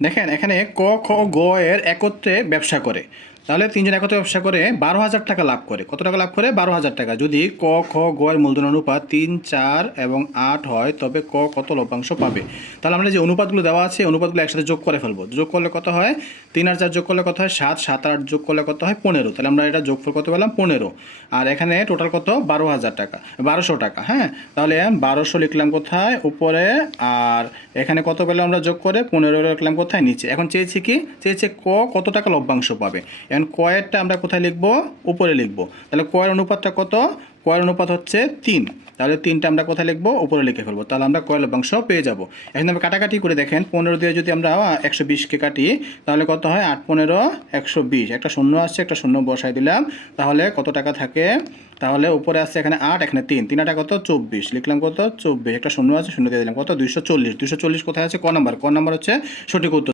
দেখেন এখানে ক খ গ এর একত্রে ব্যবসা করে, তাহলে তিনজন একত্রে ব্যবসা করে 12,000 টাকা লাভ করে। কত টাকা লাভ করে? 12,000 টাকা। যদি ক খ গ এর মূলধন অনুপাত 3, 4 এবং 8 হয় তবে ক কত লভ্যাংশ পাবে? তাহলে আমরা যে অনুপাতগুলো দেওয়া আছে অনুপাতগুলো একসাথে যোগ করে ফেলবো। যোগ করলে কত হয়? 3 আর 4 যোগ করলে কত হয়? 7, 7 আর 8 যোগ করলে কত হয়? 15। তাহলে আমরা এটা যোগফল কত পেলাম? 15। আর এখানে টোটাল কত? 12,000 টাকা, 1200 টাকা। হ্যাঁ, তাহলে 1200 লিখলাম কোথায়? উপরে। আর এখানে কত পেলাম আমরা যোগ করে? 15 লিখলাম কোথায়? নিচে। এখন চেয়েছি কি? চেয়েছে ক কত টাকা লভ্যাংশ পাবে। এখন কয়েরটা আমরা কোথায় লিখবো? উপরে লিখবো। তাহলে কয়ের অনুপাতটা কত? কয়ের অনুপাত হচ্ছে 3। তাহলে 3টা আমরা কোথায় লিখবো? উপরে লিখে ফেলবো। তাহলে আমরা কয়ের লভ্যাংশ পেয়ে যাবো। এখন আমরা কাটাকাটি করে দেখেন, 15 দিয়ে যদি আমরা 120কে কাটি তাহলে কত হয়? 8, 15, 120। একটা শূন্য আসছে, একটা শূন্য বসাই দিলাম। তাহলে কত টাকা থাকে? তাহলে উপরে আসছে এখানে 8, এখানে 3, 3 8 কত? 24 লিখলাম কত? 24। একটা শূন্য আছে, শূন্য দিয়ে দিলাম কত? 240। 240 কোথায় আছে? ক নাম্বার। ক নাম্বার হচ্ছে সঠিক উত্তর।